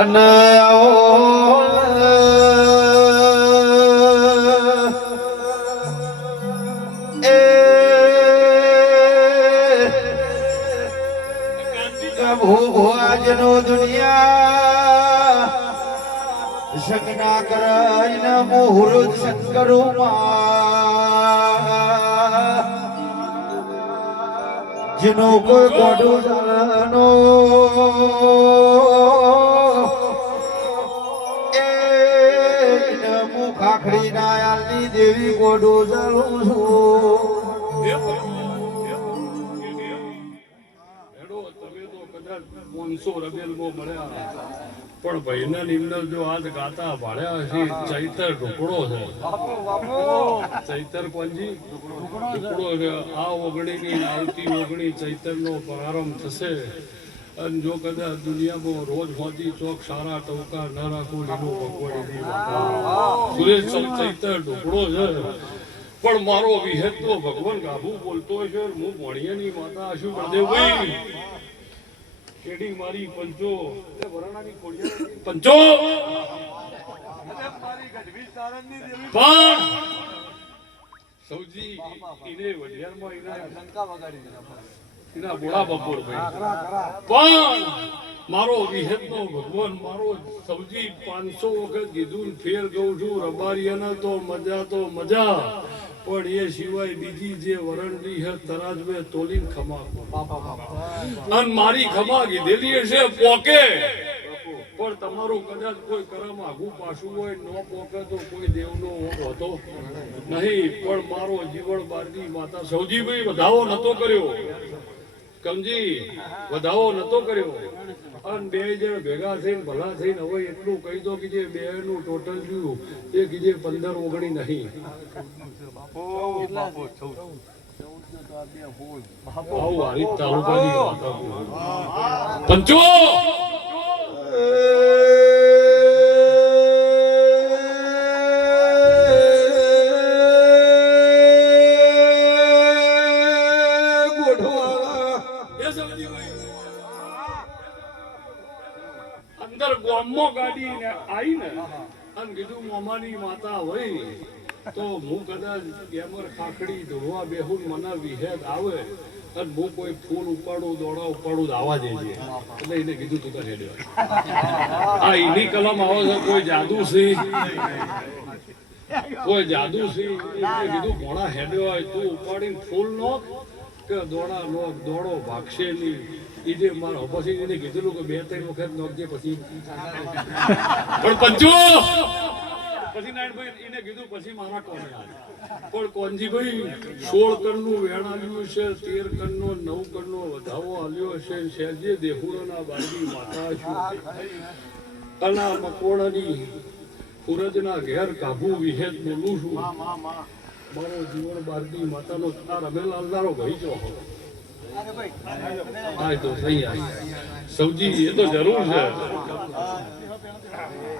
અને આજનો દુનિયા સંગના કરાઈને મુહૂર્ત સંકરોમાં જેનો કોઈ ગોડો ચાલનો એ મુખાખડી નાયાલની દેવી ગોડો ચાલું છું. પણ ભાઈના નિમ્ન જો આજ ગાતા ભાડ્યા છે ચૈતર ઢોકળો છે. ચૈતર કોણજી ઢોકળો છે. આ ઓગણીની આવતી ઓગણી ચૈતરનો પ્રારંભ થશે. અને જો કદાચ દુનિયામાં રોજ હોતી ચોક સારા ટોકા ન રાખું લીલું ભગવાડી સુરેશ ચૈતર ઢોકળો છે. પણ મારો વિહેત તો ભગવાન ગાભુ બોલતો છે. હું ભણિયાની માતા શું બળદેવભાઈ કેડી મારી પંચો પંચો પણ સૌજી ઇને વઢિયારમાં ઇના બોળા બપોર ભાઈ પણ મારો વિહેતનો ભગવાન મારો સૌજી 500 વખત કીધું ફેર કહું છું રબારિયાના તો મજા પણ એ સિવાય બીજી જે વરણની હે તરાજ મેં તોલીન ખમા અને મારી ખમા કીધેલી છે પોકે. પણ તમારું કદાચ કોઈ કરમ આગું પાછું હોય ન પોકે તો કોઈ દેવનો હોતો નહીં. પણ મારો જીવન બારની માતા સૌજીભાઈ વધાવો નતો કર્યો. કમજી વધાવો નતો કર્યો. અને બે જણ ભેગા થઈને ભલા થઈને હવે એટલું કહી દો કે જે બે નું ટોટલ થયું એ કીધે 15 ઓગણી નહીં. પંચો અંદર ગોમો ગાડી ને આવી ને અને કીધું મોમાની માતા હોય તો હું કદાચ ગેમર ખાખડી ધોવા બેહું મને વિહેદ આવે અને હું કોઈ ફૂલ ઉપાડું દોડા ઉપાડું આવવા દેજે. એટલે એને કીધું તું કરે આ એની કલમ આવે છે. કોઈ જાદુ છે કીધું મોડા હેડ્યો હોય તું ઉપાડીને ફૂલ નો કે દોડા નો દોડો ભાગશે નહીં. એને મારા પછી એને કીધેલું કે 2-3 વખત નોખજે પછી પણ પંચો પછી નારાયણભાઈ એને કીધું પછી મારા કોને પણ કોનજીભાઈ 16 કણનું વેણ આવ્યું છે, 13 કણનો 9 કણનો વધાવો આવ્યો છે. શેરજે દેહુરોના બારની માતા છું કલા મકોડાની સૂરજના ઘેર કાબુ વિહેત બોલું છું. મારો જીવન બારની માતાનો તાર રમેલાલદારો ભાઈ જો હા તો થઈ સૌજી એ તો જરૂર છે.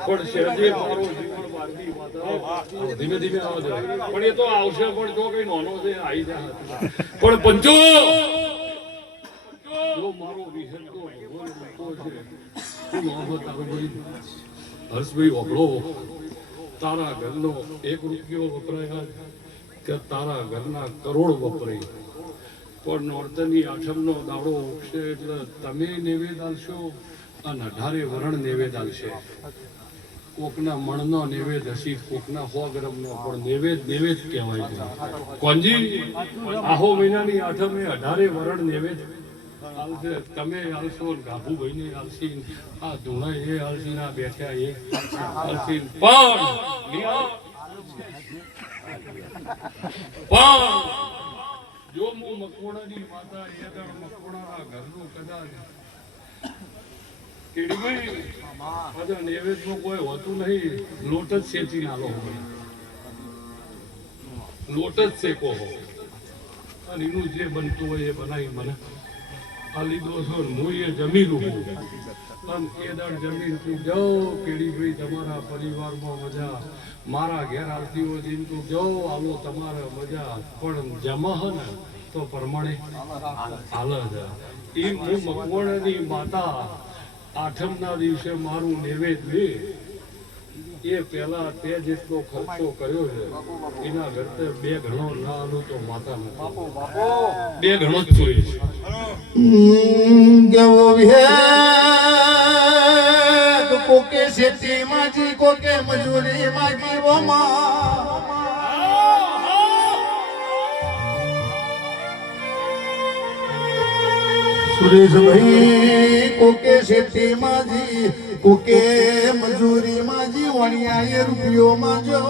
પણ શેરજે મારો જીવન બારની માતા ધીમે ધીમે આવજો પણ એ તો આવશે. પણ જો કઈ નાનો છે આવી જાય. પણ પંચો જો મારો વિહેત તો ભગવાન મોટો છે. હું મોહમ્મદ હર્ષભાઈ ઓગળો તારા ઘરનો 1 રૂપિયો વપરાય કે તારા ઘરના કરોડ વપરાય. પણ નોરતની આઠમનો દાડો ઉગશે એટલે તમે નૈવેદ આલશો અને 18 વરણ નૈવેદ આલશે. કોકના મણનો નૈવેદ હસી, કોકના 100 ગ્રામનો, પણ નૈવેદ કહેવાય છે. કોંજી આહો મહિનાની આઠમે 18 વરણ નૈવેદ આલશે. તમે આલશો ગાભુભાઈ ને આલશી, આ ધૂણા એ આલશી, ના બેઠા એ આલશી. પણ જો હું મકવાણાની માતા એદળ મકવાણાના ઘરનું કદાચ કેડીભાઈ બધા નૈવેદ્યમાં કોઈ હોતું નહીં. લોટ જ શેચી નાલો હોય, લોટ જ શેકો હોય અને એનું જે બનતું હોય એ બનાવી મને આ લીધો છો. હું એ જમી લઉં અને એદળ જમીન જાઓ કેડીભાઈ તમારા પરિવારમાં મજા. મારા ઘેર આવતી હોય એમ તો જાઓ આવો તમારે મજા. પણ જમા ને તો પ્રમાણે હાલ છે એ હું મકવાણાની માતા આઠમના દિવસે મારું નૈવેદ્ય એ પેલા તે જેટલો ખર્ચો કર્યો છે એના કરતે 2 ગણો ના આલું તો માતા નથી 2 ગણો જ જોઈએ છે ગવો વિહે કોકે શેતી માજી કોકે મજૂરી માગી વોમાં સુરેશભાઈ કોકે શેતી માજી કોકે મજૂરી માજી વણિયા એ રૂપિયો માજો